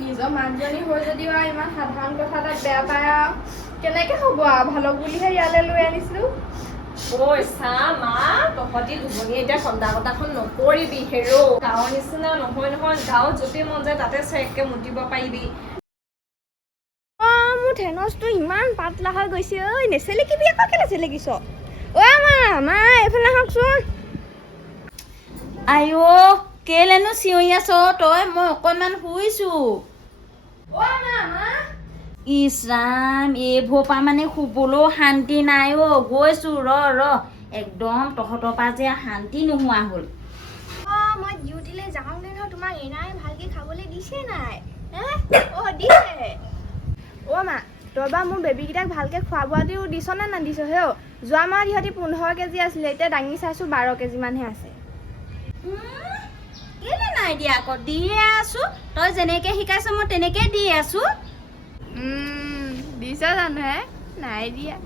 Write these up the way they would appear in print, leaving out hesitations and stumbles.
নিজৰ মানুহজনী হৈ যদিও আৰু ইমান সাধাৰণ কথা এটাত বেয়া পায় আৰু কেনেকৈ হ'ব আৰু ভালক বুলিহে ইয়ালৈ লৈ আনিছিলোঁ। ঐ চা মা তহঁতি দুজনী এতিয়া কন্দা কটাখন নকৰিবি হেৰৌ গাঁৱৰ নিচিনা নহয় গাঁৱত য'তেই মন যায় তাতে চেৰেককৈ মুতিব পাৰিবি। অঁ মোৰ থেনছটো ইমান পাতলা হৈ গৈছে ঐ নেচেলেকিবি আকৌ কেলৈ চেলেকিছ? অ' মা এইফালে আহকচোন। আইঅ' কেলেনো চিঞৰি আছ তই? মই অকণমান শুইছোঁ। অ' মা ইছ ৰাম এইবোৰৰ পৰা মানে শুবলৈও শান্তি নাই অ' গৈছোঁ ৰ একদম তহঁতৰ পৰা যে শান্তি নোহোৱা হ'ল। অঁ মই ডিউটিলৈ যাওঁগৈ নহয়, তোমাক এনাই ভালকৈ খাবলৈ দিছে নাই? অঁ দিছে। অ' মা তই বা মোৰ বেবীকেইটাক ভালকৈ খোৱা বোৱাটো দিছনে নাদিছ হে অ'? যোৱা মাহত ইহঁতি 15 কেজি আছিলে, এতিয়া দাঙি চাইছোঁ 12 কেজিমানহে আছে। কেলে নাই দিয়া আকৌ দিয়ে আছোঁ। তই যেনেকৈ শিকাইছ মই তেনেকৈ দি আছোঁ। দিছ জানো হে? নাই দিয়া।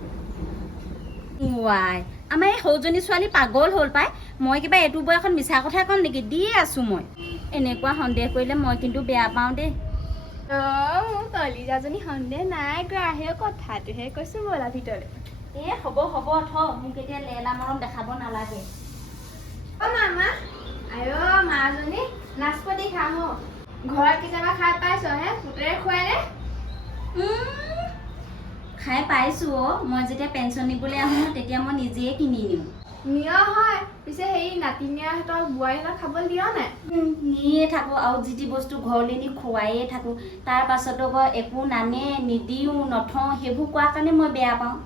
ৱাই আমাৰ এই সৰুজনী ছোৱালী পাগল হ'ল পাই। মই কিবা এইটো বয়সত মিছা কথা ক'ম নেকি? দিয়ে আছোঁ মই। এনেকুৱা সন্দেহ কৰিলে মই কিন্তু বেয়া পাওঁ দেই। অঁ মোৰ কলিজাজনী সন্দেহ নাই কৰা, সেই কথাটোহে কৈছোঁ ব'লা ভিতৰলৈ। এই হ'ব থ মোক এতিয়া লেলা মৰম দেখাব নালাগে। অ' মামা আইঅ' মাজনী নাচপতি খাম অ'। ঘৰত কেতিয়াবা খাই পাইছ হে? পুতেৰে খুৱাই নে? খাই পাইছোঁ অ'। মই যেতিয়া পেঞ্চন নিবলৈ আহোঁ তেতিয়া মই নিজেই কিনি নিওঁ। নিয় হয়, পিছে সেই নাতিনীয়াহঁতৰ বোৱাৰীহঁতক খাবলৈ দিয় নাই? নিয়ে থাকোঁ আৰু যি টি বস্তু ঘৰলৈ নি খুৱাইয়ে থাকোঁ। তাৰ পাছতো আকৌ একো নানে নিদিওঁ নথওঁ, সেইবোৰ কোৱাৰ কাৰণে মই বেয়া পাওঁ।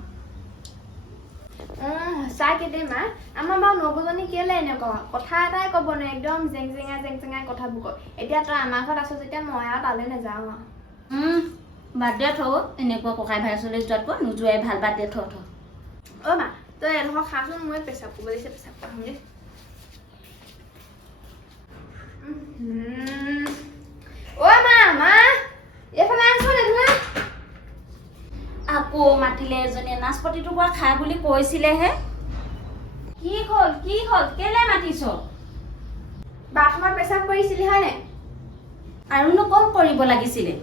সঁচাকে দেই মা, আমাৰ বাৰু নবৌজনী কেলে এনেকুৱা কথা এটাই ক'ব নোৱাৰে, একদম জেংজেঙাই কথাবোৰ কয়। এতিয়া তই আমাৰ ঘৰত আছ যেতিয়া মই আৰু তালৈ নাযাওঁ আৰু। বাদ দে থ এনেকুৱা ককাই ভাই ওচৰলৈ যোৱাতকৈ নোযোৱাই ভাল। বাদ দে থ। অ' মা তই এডোখৰ খাচোন, মই পেচাব কৰিব দিছে পেচাব কৰামগৈ। অ' মা এইফালে আহচোন এইফালে। আকৌ মাতিলে এজনীয়ে নাচপতিটো পৰা খাই বুলি কৈছিলেহে। কি হ'ল কেলে মাতিছ? বাথৰুমত পেচাব কৰিছিলি হয়নে? আৰুনো ক'ত কৰিব লাগিছিলে?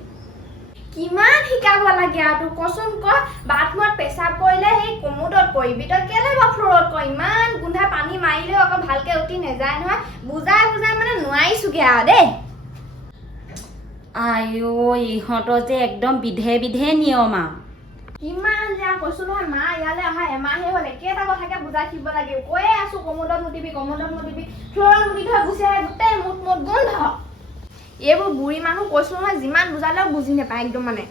কিমান শিকাব লাগে আৰু তোক কচোন ক? বাথৰুমত পেচাব কৰিলে সেই কমোডত কৰিবি, তই কেলে বাৰু ফ্ল'ৰত কৰ? ইমান গোন্ধাই পানী মাৰিলেও আকৌ ভালকৈ উঠি নাযায় নহয়। বুজাই মানে নোৱাৰিছোগে আৰু দেই। আইঅ' ইহঁতৰ যে একদম বিধে নিয়ম আৰু। কিমান যে কৈছো নহয় মা ইয়ালৈ অহা এমাহে হ'ল, একেটা কথাকে বুজাই থাকিব লাগে। কৈয়ে আছো কমোডত মুতিবি, ফ্ল'ৰত মুতি থৈ গুচি আহে, গোটেই মুত গোন্ধ। এইবোৰ বুঢ়ী মানুহ কৈছো নহয়, যিমান বুজালেও বুজি নাপায় একদম মানে।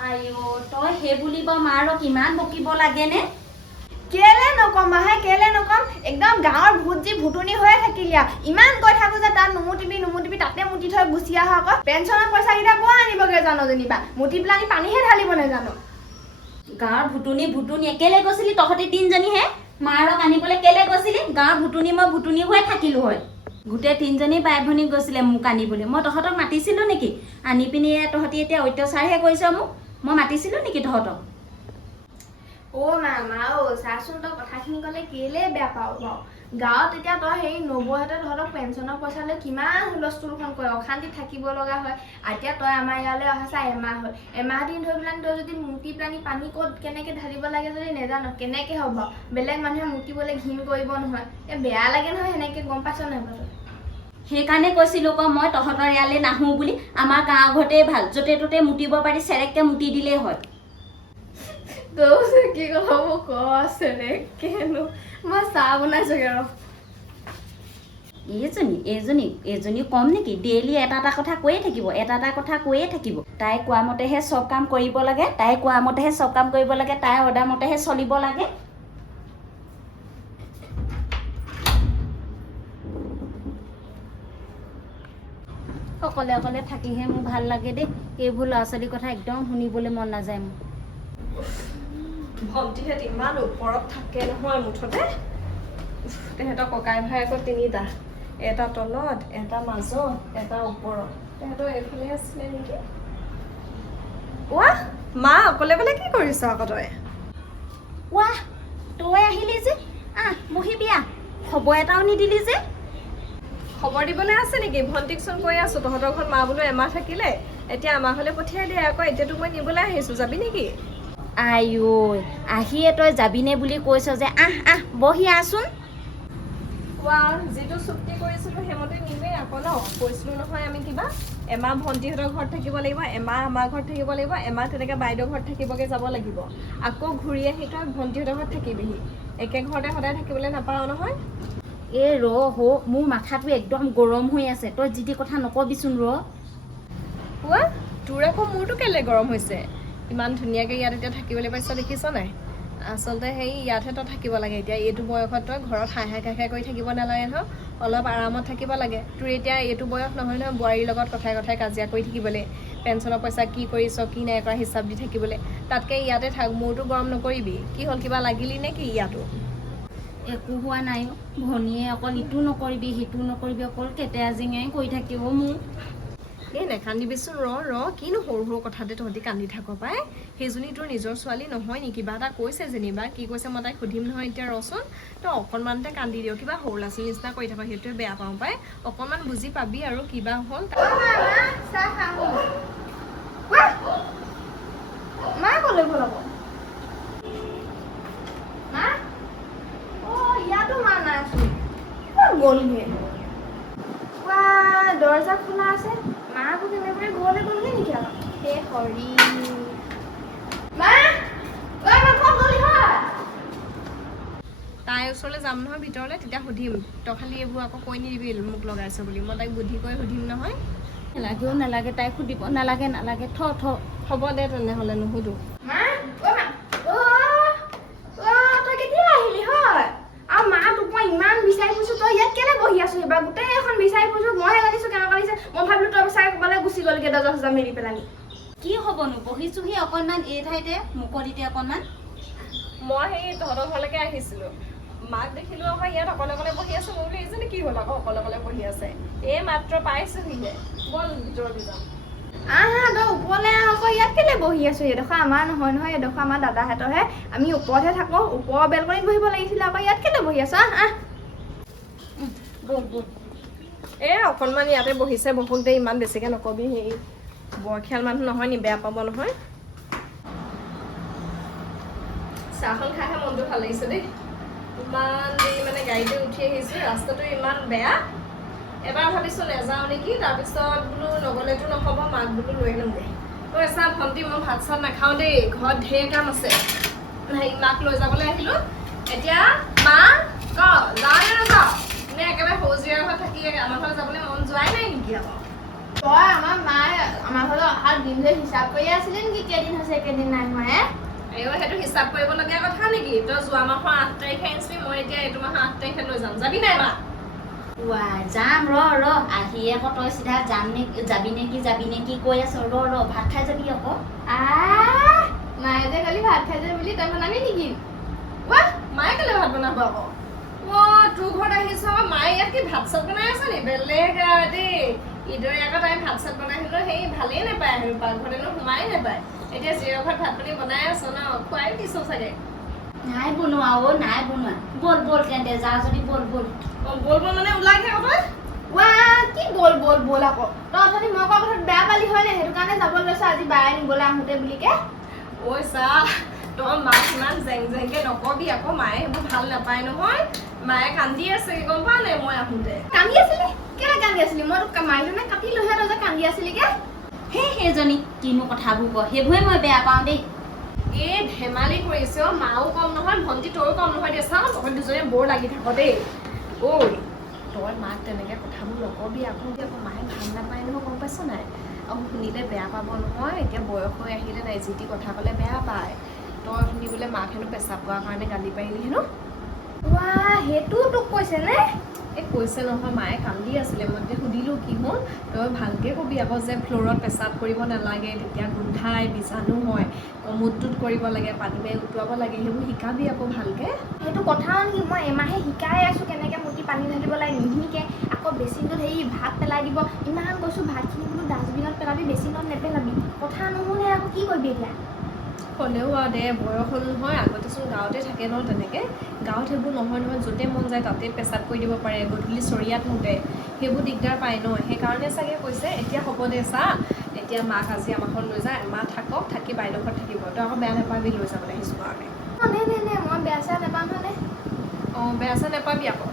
আইঅ' তই সেই বুলিব মাৰক কিমান বকিব লাগেনে? কেলে নকম একদম গাঁৱৰ ভূত যি ভুতুনি হৈয়ে থাকিলি আৰু। ইমান কৈ থাকো যে তাত নুমুতিবি তাতে মুতি থৈ গুচি আহ আকৌ। পেঞ্চনৰ পইচাকেইটা কৰ আনিবগে জানো যেনিবা, মুতি পেলাই আনি পানীহে ঢালিব নাজানো। গাঁৱৰ ভুতুনি কেলে গৈছিলি তহঁতি তিনিজনীহে? মাৰক আনিবলৈ কেলে গৈছিলি? গাঁৱৰ মই ভুতুনি হৈ থাকিলোঁ হয়। গোটেই তিনিজনী বাই ভনী গৈছিলে মোক আনিবলৈ। মই তহঁতক মাতিছিলোঁ নেকি? আনি পিনি তহঁতি এতিয়া অত্যাচাৰহে কৰিছ মোক। মই মাতিছিলোঁ নেকি তহঁতক? অ' মামা চাচোন তই কথাখিনি ক'লে কেলে বেয়া পাওঁ বাৰু। গাঁৱত এতিয়া তই সেই নবৌহঁতে তহঁতক পেঞ্চনৰ পইচা লৈ কিমান হুলস্থুলখন কৰে, অশান্তিত থাকিব লগা হয়। এতিয়া তই আমাৰ ইয়ালৈ অহা চা এমাহ হ'ল, এমাহ দিন ধৰি পেলাই তই যদি মুতি পেলানি পানী ক'ত কেনেকৈ ঢালিব লাগে যদি নেজানো, কেনেকৈ হ'ব? বেলেগ মানুহে মুতিবলৈ ঘিণ কৰিব নহয়, বেয়া লাগে নহয় সেনেকৈ, গম পাইছ নাই বাৰু? সেইকাৰণে কৈছিলোঁ আকৌ মই তহঁতৰ ইয়ালৈ নাহোঁ বুলি। আমাৰ গাঁৱৰ ঘৰতেই ভাল, য'তে ত'তে মুতিব পাৰি, চেৰেককৈ মুতি দিলেই হয়। তই কি কথা মোক কৈছে ৰে কেনো, মই চাহ বনাইছোগে ৰ। এইজনী কম নেকি? ডেইলি এটা কথা কৈয়ে থাকিব, তাই কোৱা মতেহে চব কাম কৰিব লাগে, তাই অৰ্ডাৰ মতেহে চলিব লাগে। অকলে থাকিহে মোৰ ভাল লাগে দেই। এইবোৰ ল'ৰা ছোৱালীৰ কথা একদম শুনিবলৈ মন নাযায় মোৰ। ভণ্টিহঁত ইমান ওপৰত থাকে নহয় মুঠতে। তেহেঁতৰ ককাই ভাই আকৌ তিনিটা, এটা তলত, এটা মাজত, এটা ওপৰত। তেহেঁতৰ এইফালে আছিলে নেকি? ৱাহ মা অকলে কি কৰিছ আকৌ তই? তই আহিলি যে, বহিবি খবৰ এটাও নিদিলি যে। খবৰ দিবলৈ আছে নেকি? ভণ্টিকচোন কৈ আছো তহঁতৰ ঘৰত মা বোলো এমাহ থাকিলে, এতিয়া আমাৰ ঘৰলৈ পঠিয়াই দিয়ে আকৌ। এতিয়াতো মই নিবলৈ আহিছো, যাবি নেকি? আই ঐ আহিয়ে তই যাবিনে বুলি কৈছ যে, আহ বহি আহচোন। যিটো চুক্তি কৰিছিলো সেইমতে নিমেই আকৌ ন। কৈছিলো নহয় আমি কিবা এমাহ ভণ্টিহঁতৰ ঘৰত থাকিব লাগিব, এমাহ আমাৰ ঘৰত থাকিব লাগিব, এমাহ তেনেকে বাইদেউৰ ঘৰত থাকিবগে যাব লাগিব। আকৌ ঘূৰি আহি তই ভণ্টিহঁতৰ ঘৰত থাকিবিহি। একে ঘৰতে সদায় থাকিবলৈ নাপাও নহয়। এ ৰ মোৰ মাথাটো একদম গৰম হৈ আছে, তই যি কথা নকবিচোন ৰ। তোৰ আকৌ মোৰতো কেলে গৰম হৈছে? ইমান ধুনীয়াকে ইয়াত এতিয়া থাকিবলৈ পাইছ দেখিছ নাই? আচলতে সেই ইয়াতহে তই থাকিব লাগে এতিয়া। এইটো বয়সত তই ঘৰত হাই কাষে কৰি থাকিব নালাগে নহয়, অলপ আৰামত থাকিব লাগে। তোৰ এতিয়া এইটো বয়স নহয় নহয় বোৱাৰীৰ লগত কথাই কাজিয়া কৰি থাকিবলৈ, পেঞ্চনৰ পইচা কি কৰিছ কি নাই কৰা হিচাপ দি থাকিবলৈ। তাতকে ইয়াতে থাক, মোৰতো গৰম নকৰিবি। কি হ'ল, কিবা লাগিলি নে কি ইয়াতো? একো হোৱা নাই ভনীয়ে, অকল ইটো নকৰিবি সিটো নকৰিবি, অকল কেটেৰা জিঙাই কৰি থাকিব মোক। নেকান্দিবিচোন, ৰ কিনো সৰু সৰু কথাতে তহঁতি কান্দি থাক পাই। সেইজনী তোৰ নিজৰ ছোৱালী নহয় নি? কিবা এটা কৈছে যেনিবা, কি কৈছে মই তাইক সুধিম নহয় এতিয়া। ৰচোন তই অকণমানতে কান্দি দিয়, কিবা সৰু ল'ৰা ছোৱালীৰ নিচিনা কৰি থাক, সেইটোৱে বেয়া পাওঁ পাই। অকণমান বুজি পাবি আৰু কিবা হ'ল। মা ক'লৈ গ'ল আকৌ? মা ইয়াতো মা নাইচোন, ক'ত গ'লগে? দৰজা খোলা আছে, মাকো কেনেবাকৈ ঘৰলৈ গ'লগে নেকি আকৌ? হে হৰি মা ক'ত গ'লি হয়? তাইৰ ওচৰলৈ যাম নহয় ভিতৰলৈ, তেতিয়া সুধিম। তই খালি এইবোৰ আকৌ কৈ নিদিবি মোক লগাইছ বুলি। মই তাইক বুদ্ধি কৰি সুধিম নহয়। নালাগে তাইক সুধিব নালাগে থ হ'ব দে তেনেহ'লে, নুসুধো। মা তই কেতিয়া আহিলি হয়? আৰু মা তোক মই ইমান বিচাৰি ফুৰিছো, তই ইয়াত কেলে বহি আছো? এইবাৰ গোটেই এখন বিচাৰি ফুৰিছো, মইহে জানিছো কেনেকুৱা লাগিছে। মই ভাবিলো তই বিচাৰি ক'বালৈ গুচি গ'লগে দৰ্জা চৰ্জা মেলি পেলানি। কি হ'বনো, বহিছোহি অকণমান এই ঠাইতে মুকলিতে অকণমান। মই সেই তহঁতৰ ঘৰলৈকে আহিছিলো, মাক দেখিলো আকৌ ইয়াত অকলে অকলে বহি আছে। মই বোলো এইজনী কি হ'ল আকৌ অকলে অকলে বহি আছে। এই মাত্ৰ পাইছোহিহে, ব'ল ভিতৰলৈ যাম। তই ওপৰলৈ আকৌ, ইয়াত কেলে বহি আছো? এডোখৰ আমাৰ নহয়, এডোখৰ আমাৰ দাদাহঁতৰহে। আমি ওপৰতহে থাকো, ওপৰৰ বেলকনিত বহিব লাগিছিলে আকৌ। ইয়াত কেলে বহি আছো? ব'ল অকণমান ইয়াতে বহিছে, বহক দে, ইমান বেছিকে নকবি। হেৰি বয়সীয়াল মানুহ নহয় নি, বেয়া পাব নহয়। চাহখন খাইহে মনটো ভাল লাগিছে দেই। ইমান দেৰি মানে গাড়ীতে উঠি আহিছো, ৰাস্তাটো ইমান বেয়া। এবাৰ ভাবিছো নেযাওঁ নেকি, তাৰপিছত বোলো নগ'লেতো নহ'ব, মাক বোলো লৈ আনোগৈ। চা ভণ্টি, মই ভাত চাত নাখাওঁ দেই, ঘৰত ঢেৰ কাম আছে। মাক লৈ যাবলৈ আহিলো। এতিয়া মা যাওঁ নে নাযাওঁ? নে একেবাৰে সৌজিয়াৰ ঘৰত থাকি আমাৰ ঘৰত যাবলৈ মন যোৱাই নাই নেকি আকৌ? তই আমাৰ মায়ে আমাৰ ঘৰলৈ অহাৰ দিন ধৰি হিচাপ কৰি আছিলি নেকি? কেইদিন হৈছে কেইদিন নাই হোৱা? সেইটো হিচাপ কৰিবলগীয়া কথা নেকি? তই যোৱা মাহৰ 8 তাৰিখে আহিছিলি, মই এতিয়া এইটো মাহৰ 8 তাৰিখে লৈ যাম। যাবি নাই মা? যাম ৰ আহিয়ে আকৌ তই চিধা যাবি নেকি কৈ আছ। ৰ ভাত খাই যাবি আকৌ। মায়ে যে কালি ভাত খাই যায় বুলি তই বনাবি নেকি? মায়ে কেলে ভাত বনাব আকৌ? তোৰ ঘৰত আহিছ আকৌ, মায়ে ইয়াত কি ভাত চাত বনাই আছে নি? বেলেগ দেই। ইদৰে আকৌ তাই ভাত চাত বনাই আহিলো, সেই ভালেই নাপায়, আহিলো পাকঘৰতেনো সোমাই নাপায়। এতিয়া জীয়েৰ ঘৰত ভাত পানী বনাই আছ ন, খুৱাই দিছ চাগে। নাই বনোৱা নাই বনোৱা। ব'ল তেন্তে যা যদি ব'ল ব'ল মানে ওলাইগে আকৌ তই। কি ব'ল আকৌ? তই অথনি মই কোৱা কথাত বেয়া পালি হয় নে? সেইটো কাৰণে যাব লৈছ আজি বায়ে নিবলৈ আহোঁতে বুলিকে। চা, তই মাক ইমান জেংকে নকবি আকৌ, মায়ে সেইবোৰ ভাল নাপায় নহয়। মায়ে কান্দি আছে, গম পোৱা নাই মই আহোঁতে? কান্দি আছিলি? কেলে কান্দি আছিলি? মই তোক মাৰিলো নে কাটিলোহে, তই যে কান্দি আছিলিগে? সেইজনী কিনো কথাবোৰ কয়, সেইবোৰে মই বেয়া পাওঁ দেই। ধেমালি কৰিছে মাও কম নহয়, ভণ্টি তইও কম নহয় দে। চাওঁ তহঁত দুজনে বৰ লাগি থাক দেই। তই মাক তেনেকে কথাবোৰ নকবি আকৌ মায়ে ভাল নাপায় নহয়, গম পাইছ নাই? আৰু শুনিলে বেয়া পাব নহয়। এতিয়া বয়স হৈ আহিলে নাই, যি টি কথা ক'লে বেয়া পায়। তই শুনি বোলে মাক হেনো পেচাব কৰাৰ কাৰণে গালি পাৰিলি হেনো। সেইটো তোক কৈছে নে? কৈছে নহয়, মায়ে কান্দি আছিলে। মই তেতিয়া সুধিলো কি হ'ল, তই ভালকে কবি আকৌ যে ফ্ল'ৰত পেচাব কৰিব নালাগে, তেতিয়া গোন্ধাই, বীজাণু হয়। কমোডটোত কৰিব লাগে, পানী মাৰি উটুৱাব লাগে, সেইবোৰ শিকাবি আকৌ ভালকে। সেইটো কথা নেকি? মই এমাহে শিকাই আছো কেনেকে মুঠি পানী ঢালিব লাগে, নিশিকে। আকৌ বেচিনটোত ভাত পেলাই দিব। ইমান কৈছো ভাতখিনি বোলো ডাষ্টবিনত পেলাবি, বেচিনত নেপেলাবি। কথা নুশুনে আকৌ, কি কৰিবি এতিয়া? হ'লেও আৰু দে বয়স হ'ল নহয়, আগতেচোন গাঁৱতে থাকে ন তেনেকৈ। গাঁৱত সেইবোৰ নহয় নহয়, য'তে মন যায় তাতে পেচাব কৰি দিব পাৰে, গধূলি চৰিয়াত মুতে, সেইবোৰ দিগদাৰ পায় ন, সেইকাৰণে চাগে কৈছে এতিয়া হ'ব দে চা, এতিয়া মাক আজি আমাৰ ঘৰত লৈ যা, এমাহ থাকক, থাকি বাইদেউ ঘৰত থাকিব, তই আকৌ বেয়া নাপাবি লৈ যাবলৈ আহিছোঁ কাৰণে। নে মই বেয়া চেয়া নাপাম হয়নে? অঁ বেয়া চেয়া নাপাবি আকৌ।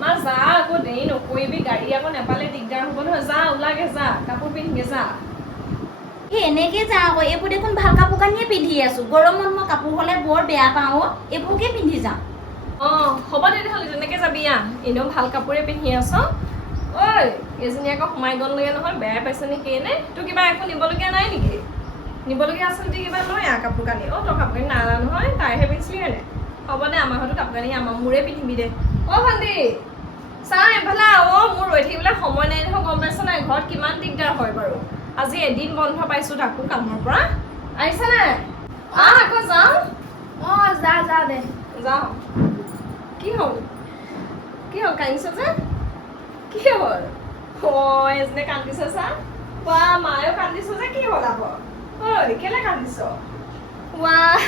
মা যা আকৌ, দেৰি নকৰিবি, গাড়ী আকৌ নাপালে দিগদাৰ হ'ব নহয়, যা ওলাগে যা, কাপোৰ পিন্ধগে যা। এই এনেকৈ যা আকৌ, এইবোৰ দেখোন ভাল কাপোৰ কানিয়ে পিন্ধি আছোঁ, গৰমত মই কাপোৰ হ'লে বৰ বেয়া পাওঁ, এইবোৰকে পিন্ধি যাওঁ। অঁ হ'ব তেতিয়াহ'লে তেনেকৈ যাবি আহ, এনেও ভাল কাপোৰে পিন্ধি আছ। ঐ এজনী আকৌ সোমাই গ'লগৈ নহয়, বেয়া পাইছে নেকি এনে? তোৰ কিবা একো নিবলগীয়া নাই নেকি? নিবলগীয়া আছে যদি কিবা লৈ আহ কাপোৰ কানি। অঁ তই কাপোৰ কানি নালা নহয়, তাইহে পিন্ধিছিলি হয়নে? হ'ব দে, আমাৰ ঘৰতো কাপোৰ কানি মোৰে পিন্ধিবি দে। অঁ ভণ্টি চা এফালে অঁ মোৰ ৰৈ থাকিবলৈ সময় নাই নহয়, গম পাইছ নাই? ঘৰত কিমান দিগদাৰ হয় বাৰু। আজি এদিন বন্ধ পাইছোঁ তাকো কামৰ পৰা। আহিছা নাই? আকৌ যাওঁ। অঁ যা যা দে। যাওঁ। কি হ'ল? কি হ'ল কান্দিছ যে? কি হ'ল? অঁ এজনে কান্দিছে চা। বা মায়েও কান্দিছ যে, কি হ'ল আকৌ? ঐ কেলে কান্দিছ? ৱাহ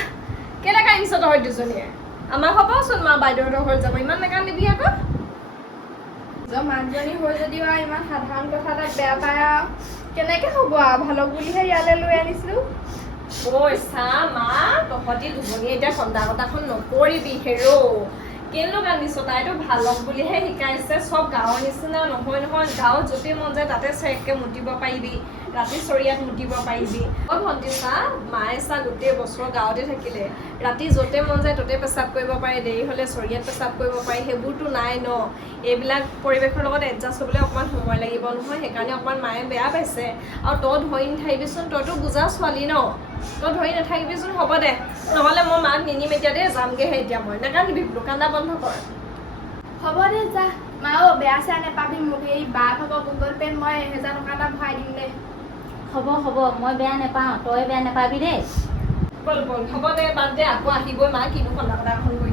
কেলে কান্দিছ তহঁত দুজনীয়ে? আমাৰ হ'বচোন মা বাইদেউহঁতৰ ঘৰত যাব, ইমান নাকান্দিবি আকৌ। নিজৰ মাকজনী হৈ যদিও আৰু ইমান সাধাৰণ কথা এটাক বেয়া পায় আৰু কেনেকৈ হ'ব আৰু, ভালক বুলিহে ইয়ালৈ লৈ আনিছিলোঁ। ঐ চা মা, তহঁতি দুজনীয়ে এতিয়া কন্দা কটাখন নকৰিবি হেৰৌ। কেলেনো কান্দিছ? তাইতো ভালক বুলিহে শিকাইছে, চব গাঁৱৰ নিচিনা নহয় নহয়, গাঁৱত য'তেই মন যায় তাতে চেককৈ মুতিব পাৰিবি, ৰাতি চৰিয়াত মুতিব পাৰিবি। অঁ ভণ্টি চা, মায়ে চা গোটেই বছৰ গাঁৱতে থাকিলে, ৰাতি য'তে মন যায় ত'তে পেচাব কৰিব পাৰে, দেৰি হ'লে চৰিয়াত পেচাব কৰিব পাৰে, সেইবোৰতো নাই ন। এইবিলাক পৰিৱেশৰ লগত এডজাষ্ট হ'বলৈ অকণমান সময় লাগিব নহয়, সেইকাৰণে অকণমান মায়ে বেয়া পাইছে। আৰু তই ধৰি নাথাকিবিচোন, তইতো বুজা ছোৱালী ন, তই ধৰি নাথাকিবিচোন। হ'ব দে, নহ'লে মই মাক নিনিম এতিয়া দেই, যামগৈহে এতিয়া মই। নাকান্দিবি বোলো, কান্দা বন্ধ কৰ। হ'ব দে যা। মাও বেয়া চেয়া নাপাবি, মোক এই বা ভাগৰ গুগল পে'ত মই 1000 টকা এটা ভৰাই দিম দে। হ'ব হ'ব, মই বেয়া নাপাওঁ, তই বেয়া নাপাবি দেই। ব'ল ব'ল, হ'ব দে বাদ দে, আকৌ আহিবই মা, কিনো কন্দা কটা এখন কৰি